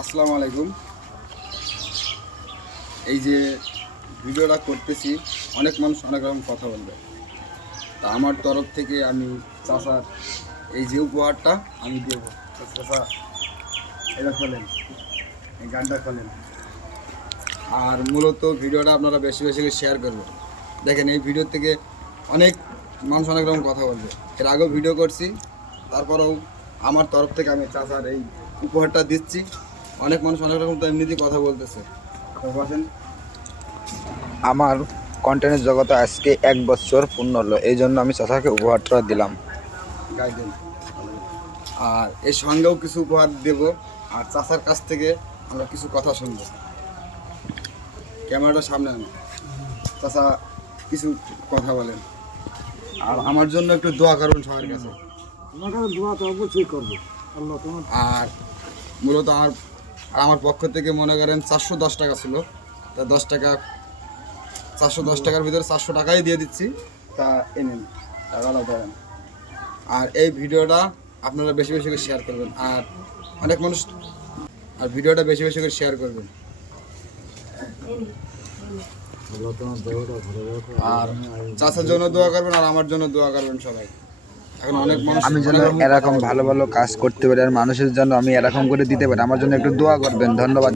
আসসালামু আলাইকুম। এই যে ভিডিওটা করতেছি, অনেক মানুষ অনেক রকম কথা বলবে। তা আমার তরফ থেকে আমি চাচার এই যে উপহারটা আমি দেব। চাচা, এটা খোলেন, এই গানটা খোলেন। আর মূলত ভিডিওটা আপনারা বেশি বেশি করে শেয়ার করবেন। দেখেন, এই ভিডিও থেকে অনেক মানুষ অনেক রকম কথা বলবে। এর আগেও ভিডিও করছি, তারপরেও আমার তরফ থেকে আমি চাচার এই উপহারটা দিচ্ছি। অনেক মানুষ অনেক রকম তো এমনিতেই কথা বলতেছে। তো বসেন। আমার কন্টেন্টের জগতে আজকে 1 বছর পূর্ণ হলো, এই জন্য আমি চাচাকে উপহারটা দিলাম। গাই দেন। আর এর সঙ্গেও কিছু উপহার দেব। আর চাচার কাছ থেকে আমরা কিছু কথা শুনবো। ক্যামেরাটা সামনে আনো। চাচা কিছু কথা বলেন, আর আমার জন্য একটু দোয়া করুন সবার কাছে। দোয়া তো অবশ্যই করবো। আল্লাহ তোমার আর মূলত আমার পক্ষ থেকে মনে করেন 410 টাকা ছিল, তা 10 টাকা 410 টাকার ভিতরে 400 টাকাই দিয়ে দিচ্ছি। তা এনেন, টাকাটা ধরেন। আর এই ভিডিওটা আপনারা বেশি বেশি করে শেয়ার করবেন। আর অনেক মানুষ ভিডিওটা বেশি বেশি করে শেয়ার করবেন। আল্লাহ তোমার দেহটা ভালো রাখো। আর চাচার জন্য দোয়া করবেন, আর আমার জন্য দোয়া করবেন সবাই। এখন অনেক মানুষ আমি যেন অনেক রকম কথা এরকম বলবে। ভালো ভালো কাজ করতে পারি আর মানুষের জন্য আমি এরকম করে দিতে পারি, আমার জন্য একটু দোয়া করবেন। ধন্যবাদ।